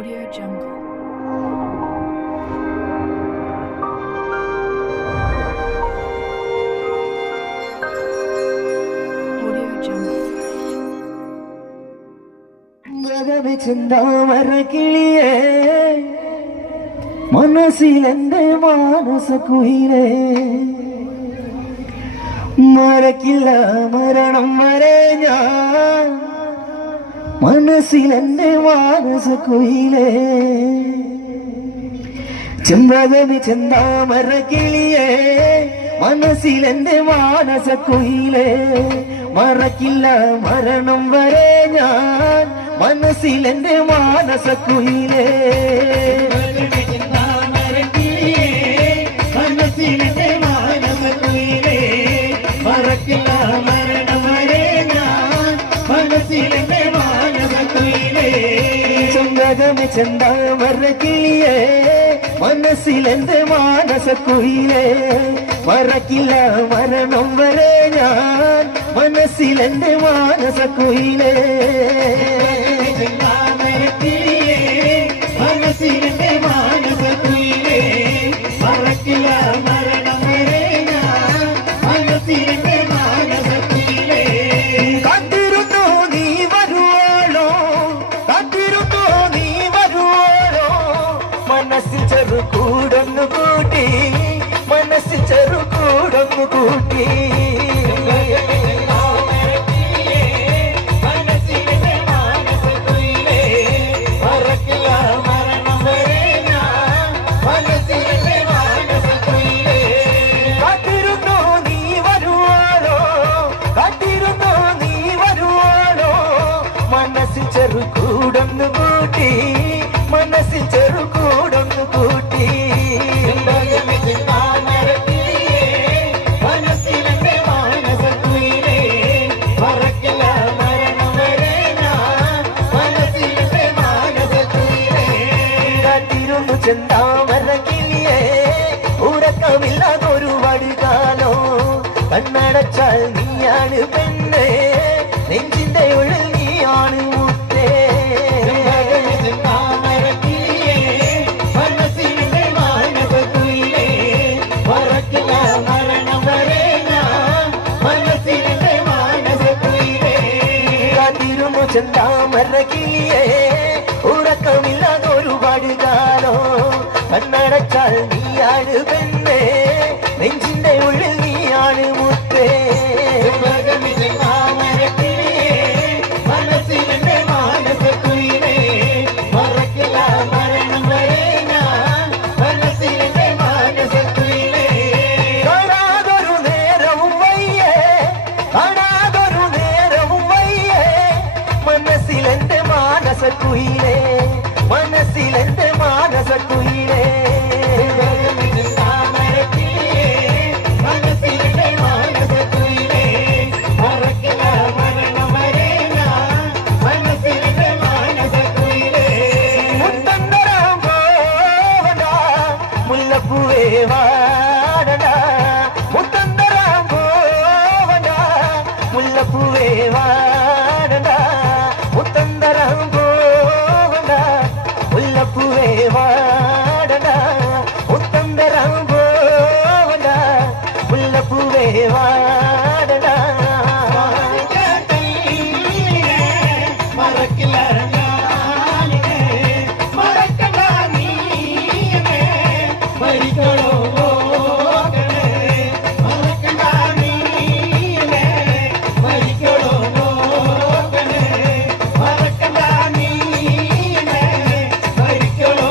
Audio Jungle. Audio Jungle. മകവി ചിന്താമര കിളിയേ മനസ്സിലെന്റെ മാനസ കുയിലേ മറക്കില്ല മരണം വരെ ഞാൻ മനസ്സിലെന്റെ മാനസ കുയിലേ ചെമ്പകവി ചിന്താമര കിളിയേ മനസ്സിലെന്റെ മാനസ കുയിലേ മറക്കില്ല മരണം വരെ ഞാൻ മനസ്സിലെന്റെ മാനസ കുയിലേ മനസ്സിലെന്റെ മാനസ കുയിലേ മറക്കില്ല മരണം വരെ ഞാൻ മനസ്സിലെന്റെ മാനസ കുയിലേ ചെമ്പകമി ചെന്താമര കിളിയേ മനസ്സിലെന്റെ മാനസ കുയിലേ മറക്കില്ല മരണം വരെ ഞാൻ മനസ്സിലെന്റെ മാനസ കുയിലേ മനസ്സിലെന്റെ മാനസ കുയിലേ മറക്കില്ല മരണം വരെ ഞാൻ മനസ്സിലെന്റെ മാനസ കുയിലേ കാത്തിരുന്നു നീ വരുവാളോ കാത്തിരുന്നു നീ വരുവാളോ മനസ്സിൽ ചെറുകൂടൊന്നു കൂട്ടി മനസ്സിൽ ചെറുകൂടൊന്നു കൂട്ടി മനസ്സിൽ ചെറുകൂടൊന്നു കൂട്ടി മനസ്സിൽ ചെറുകൂടൊന്നു കൂട്ടി മനസ്സിലെന്റെ മാനസ കുയിലേ മറക്കില്ല മരണം വരെ ഞാൻ മനസ്സിലെന്റെ മാനസ കുയിലേ കാത്തിരുന്നു ചെന്താമര കിളിയേ ഉറക്കമില്ലാതൊരു വടുകാലോ കണ്ണടച്ചാൽ നീയാണ് പെണ്ണേ നെഞ്ചിന്റെ ഉള്ളിൽ നീയാണ് മുത്തേ മനസ്സിലെ മാനസ കുയിലേ മറക്കില്ല മരണം വരെ ഞാൻ മനസ്സിലെ മാനസ കുയിലേ കാത്തിരുന്നു ചെന്താമര കിളിയേ ഉറക്കമില്ലാതൊരു പാടുകാലോ കണ്ണടച്ചാൽ നീയാണ് പെണ്ണേ നെഞ്ചിന്റെ ഉള്ളിൽ നീയാണ് മുത്തേ മനസ്സിലെന്റെ മാനസ കുയിലേ മനസ്സിലെന്റെ മാനസ കുയിലേ മനസ്സിലെന്റെ മാനസ കുയിലേ മറക്കില്ല മരണം വരെ ഞാൻ മനസ്സിലെന്റെ മാനസ കുയിലേ മുത്തന്തരാൻ പോവണ്ട മുല്ലപ്പൂവേ വാടണ്ട മുത്തന്തരാൻ പോവണ്ട മുല്ലപ്പൂവേ വാടണ്ട മുത്തന്തരം പോവണ്ട മുല്ലപ്പൂവേ വാടണ്ട മുത്തന്തരം പോവണ്ട മുല്ലപ്പൂവേ വാടണ്ട മറക്കില്ല മറക്കണ്ട നീ മരിക്കണോ മറക്കണ്ട നീ മരിക്കണോ മറക്കണ്ട നീ മരിക്കണോ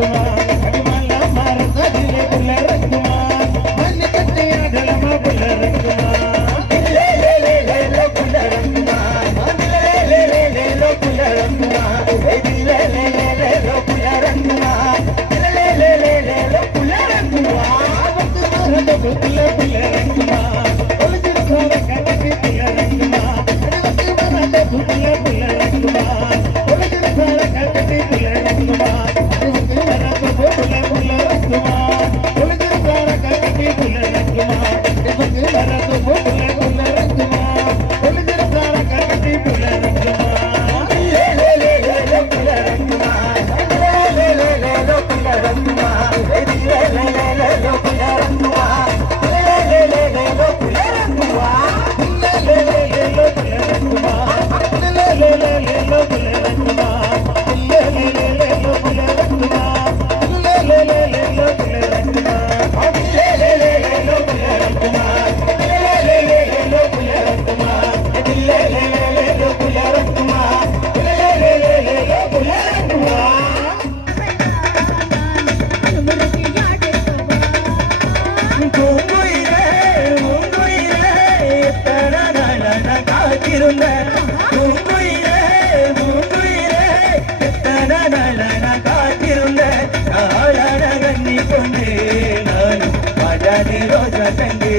ரக்குமா கடிமல்ல மரத்தடிலே புள்ள ரக்குமா மண்ணு கட்டி ஆடலமா புள்ள ரக்குமா லே லே லே லே லோ புள்ள ரக்குமா லே லே லே லே லோ புள்ள ரக்குமா லே லே லே லே லோ புள்ள ரக்குமா லே லே லே லே லே லோ புள்ள ரக்குமா அவக்கு மரத புள்ள புள்ள ரக்குமா ஒளிஞ்சிருக்காத கட்டி புள்ள ரக்குமா அவக்கு மரத புள்ள புள்ள ரக்குமா ஒளிஞ்சிருக்காத கட்டி புள்ள ரக்குமா அவக்கு மரத புள்ள புள்ள ரக்குமா ஒளிஞ்சிருக்காத கட்டி புள்ள ரக்குமா அவக்கு மரத புள்ள புள்ள ரக்குமா ஒளிஞ்சிருக்காத கட்டி புள்ள ரக்குமா லே லே லே லே லோ புள்ள ரக்குமா லே லே லே லே லோ புள்ள ரக்குமா லே லே லே லே லோ புள்ள ரக்குமா லே லே லே லே லோ புள்ள ரக்குமா லே லே லே லோ புள்ள ரக்குமா லே லே லே லே லோ புள்ள ரக்குமா லே லே லே லே லோ புள்ள ரக்குமா லே லே லே லே லோ புள்ள ரக்குமா லே லே லே லே லோ புள்ள ரக்குமா லே லே லே லே லோ புள்ள ரக்குமா லே லே லே லே லோ புள்ள ரக்குமா லே லே லே லே லோ புள்ள ரக்குமா பூங்குயிலே பூங்குயிலே எத்தனை நாளா காத்திருந்த பூங்குயிலே பூங்குயிலே எத்தனை நாளா காத்திருந்த நாளான கண்ணி கொண்டு நானும் மஜாதி ரோஜா தங்கே